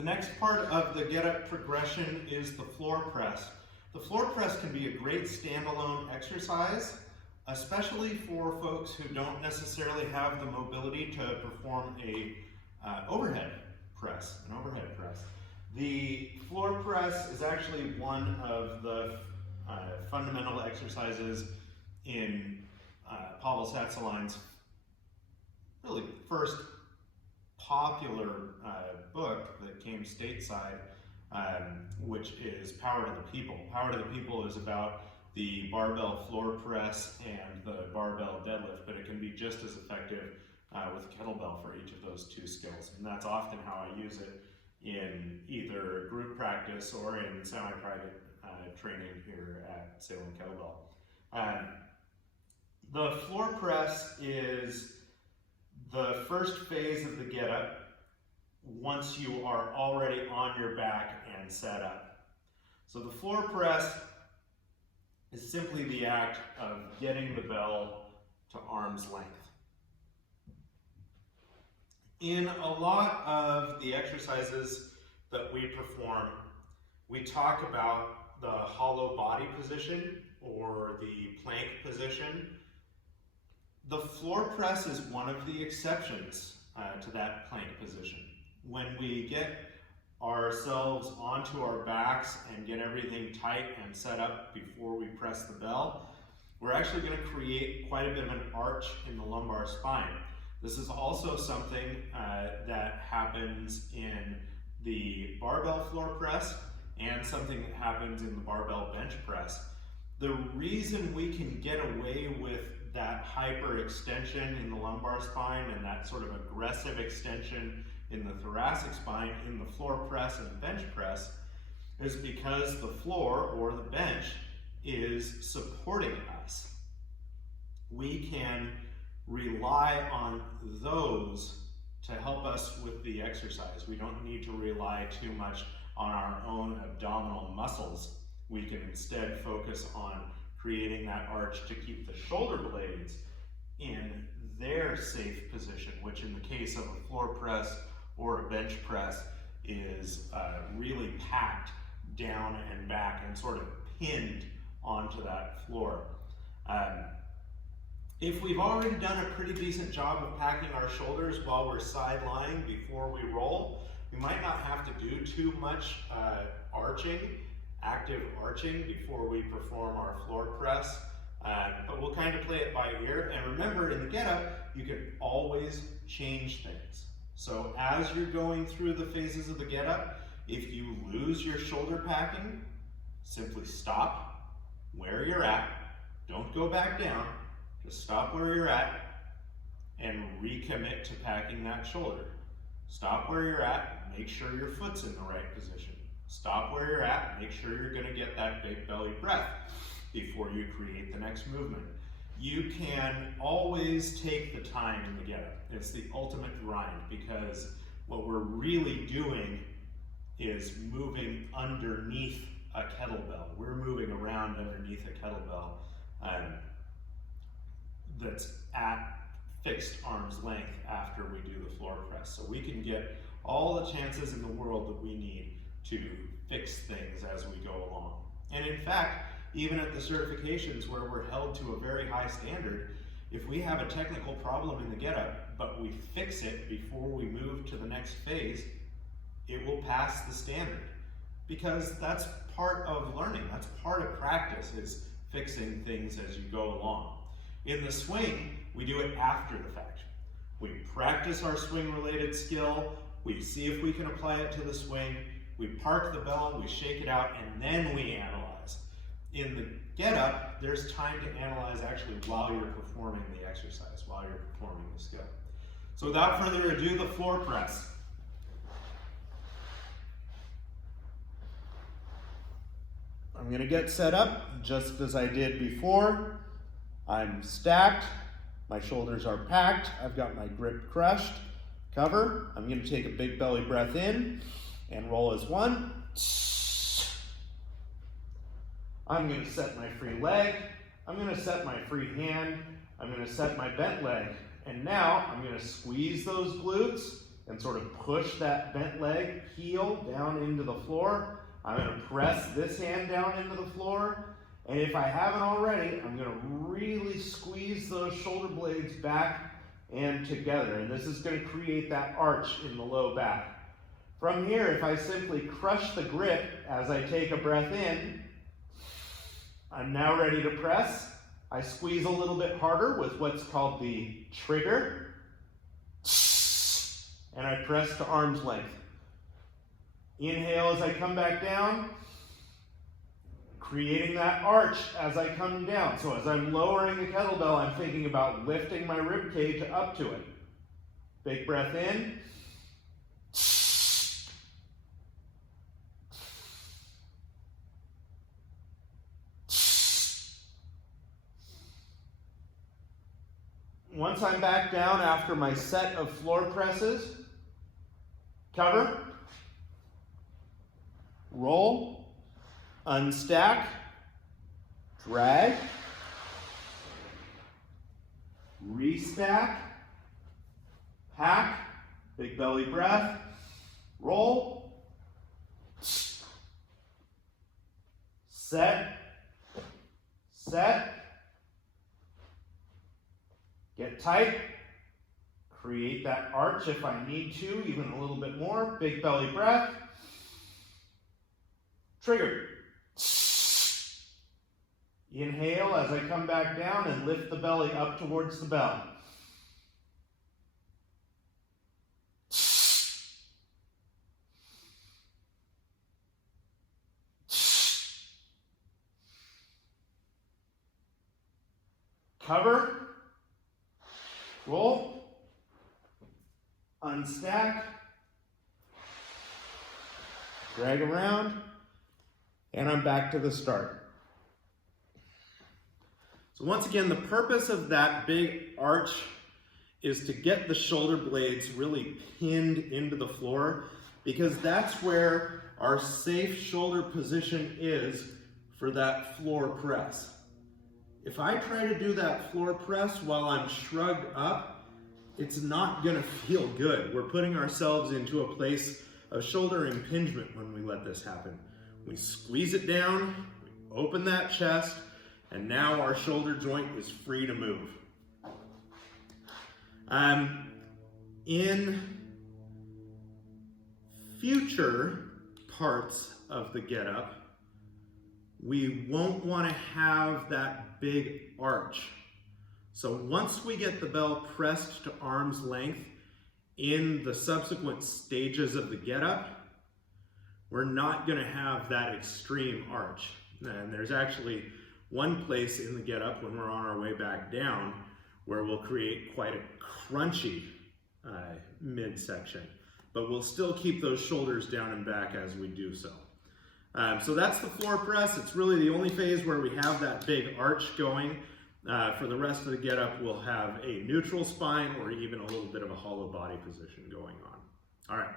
The next part of the get up progression is the floor press. The floor press can be a great standalone exercise, especially for folks who don't necessarily have the mobility to perform an overhead press. The floor press is actually one of the fundamental exercises in Pavel Tsatsouline's really first popular book that came stateside, which is Power to the People. Power to the People is about the barbell floor press and the barbell deadlift, but it can be just as effective with kettlebell for each of those two skills. And that's often how I use it in either group practice or in semi-private training here at Salem Kettlebell. The floor press is the first phase of the get up once you are already on your back and set up. So the floor press is simply the act of getting the bell to arm's length. In a lot of the exercises that we perform, we talk about the hollow body position or the plank position. The floor press is one of the exceptions to that plank position. When we get ourselves onto our backs and get everything tight and set up before we press the bell, we're actually going to create quite a bit of an arch in the lumbar spine. This is also something that happens in the barbell floor press and something that happens in the barbell bench press. The reason we can get away with that hyperextension in the lumbar spine and that sort of aggressive extension in the thoracic spine in the floor press and bench press is because the floor or the bench is supporting us. We can rely on those to help us with the exercise. We don't need to rely too much on our own abdominal muscles. We can instead focus on creating that arch to keep the shoulder blades in their safe position, which in the case of a floor press or a bench press is really packed down and back and sort of pinned onto that floor. If we've already done a pretty decent job of packing our shoulders while we're side lying before we roll, we might not have to do too much active arching before we perform our floor press, but we'll kind of play it by ear. And remember, in the get up, you can always change things. So as you're going through the phases of the get up, if you lose your shoulder packing, simply stop where you're at, don't go back down, just stop where you're at and recommit to packing that shoulder. Stop where you're at, make sure your foot's in the right position. Stop where you're at, make sure you're gonna get that big belly breath before you create the next movement. You can always take the time in the get up. It's the ultimate grind because what we're really doing is moving underneath a kettlebell. We're moving around underneath a kettlebell that's at fixed arm's length after we do the floor press. So we can get all the chances in the world that we need to fix things as we go along. And in fact, even at the certifications where we're held to a very high standard, if we have a technical problem in the get up, but we fix it before we move to the next phase, it will pass the standard. Because that's part of learning, that's part of practice, is fixing things as you go along. In the swing, we do it after the fact. We practice our swing-related skill, we see if we can apply it to the swing, we park the bell, we shake it out, and then we analyze. In the get up, there's time to analyze actually while you're performing the exercise, while you're performing the skill. So without further ado, the floor press. I'm gonna get set up just as I did before. I'm stacked, my shoulders are packed, I've got my grip crushed, cover. I'm gonna take a big belly breath in and roll as one. I'm gonna set my free leg, I'm gonna set my free hand, I'm gonna set my bent leg, and now I'm gonna squeeze those glutes and sort of push that bent leg heel down into the floor. I'm going to press this hand down into the floor. And if I haven't already, I'm going to really squeeze those shoulder blades back and together. And this is going to create that arch in the low back. From here, if I simply crush the grip as I take a breath in, I'm now ready to press. I squeeze a little bit harder with what's called the trigger. And I press to arm's length. Inhale as I come back down, creating that arch as I come down. So as I'm lowering the kettlebell, I'm thinking about lifting my rib cage up to it. Big breath in. Once I'm back down after my set of floor presses, cover, roll, unstack, drag, restack, hack, big belly breath, roll, set, set, get tight, create that arch if I need to, even a little bit more, big belly breath, trigger. Inhale as I come back down and lift the belly up towards the bell. Cover, roll, unstack, drag around, and I'm back to the start. So once again, the purpose of that big arch is to get the shoulder blades really pinned into the floor, because that's where our safe shoulder position is for that floor press. If I try to do that floor press while I'm shrugged up, it's not gonna feel good. We're putting ourselves into a place of shoulder impingement when we let this happen. We squeeze it down, we open that chest, and now our shoulder joint is free to move. In future parts of the get up, we won't want to have that big arch. So once we get the bell pressed to arm's length in the subsequent stages of the get up, we're not going to have that extreme arch. And there's actually one place in the get up when we're on our way back down where we'll create quite a crunchy midsection, but we'll still keep those shoulders down and back as we do so. So that's the floor press. It's really the only phase where we have that big arch going. For the rest of the get up, we'll have a neutral spine or even a little bit of a hollow body position going on. All right.